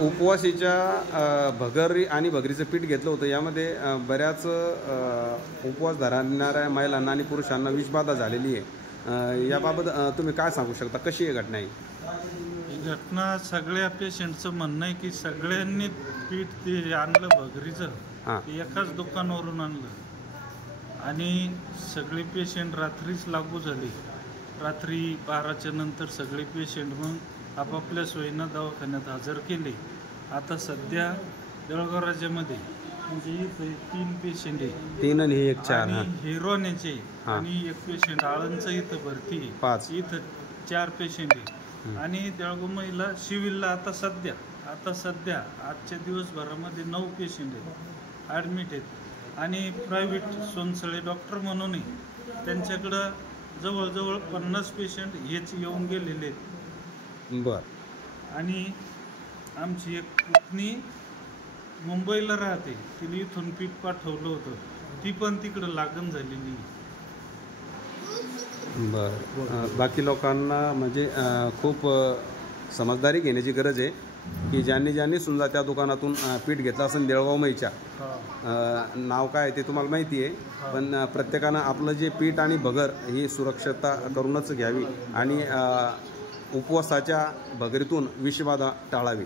उपवासीच्या भगरी आणि भगरीचं पीठ घेतलं होतं. यामध्ये बऱ्याच उपवास धरणाऱ्या महिलांना आणि पुरुषांना विषबाधा झालेली आहे. याबाबत तुम्ही काय सांगू शकता, कशी आहे घटना? ही घटना सगळ्या पेशंटचं म्हणणं आहे की सगळ्यांनी पीठ ते आणलं भगरीचं, एकाच दुकानावरून आणलं आणि सगळे पेशंट रात्रीच लागू झाले. रात्री 12च्या नंतर सगळे पेशंट मग आपापल्या सोयीनं दवाखान्यात हजर केले. आता सध्या जळगाव राज्यामध्ये म्हणजे इथे 3 पेशंट आहे, 3 आणि 1 4 हिरोनेचे आणि 1 पेशंट आळंदचं इथं भरती आहे, 5 इथं 4 पेशंट आहे. आणि जळगाव महिला सिव्हिलला आता सध्या आजच्या दिवसभरामध्ये 9 पेशंट आहेत ॲडमिट आहेत. आणि प्रायव्हेट सोनसळे डॉक्टर म्हणूनही त्यांच्याकडं जवळजवळ 50 पेशंट हेच येऊन गेलेले आहेत. बरं. आणि आमची एक पुतणी मुंबईला राहते, तिने इथून पीठ पाठवलं होतं, ती पण तिकडं लागण झालेली. बरं. बाकी लोकांना म्हणजे खूप समजदारी घेण्याची गरज आहे की ज्यांनी समजा त्या दुकानातून पीठ घेतलं असेल देळगावमईच्या, नाव काय ते तुम्हाला माहिती आहे, पण प्रत्येकानं आपलं जे पीठ आणि भगर ही सुरक्षता करूनच घ्यावी आणि उपवासाच्या भगरीतून विषबाधा टाळावी.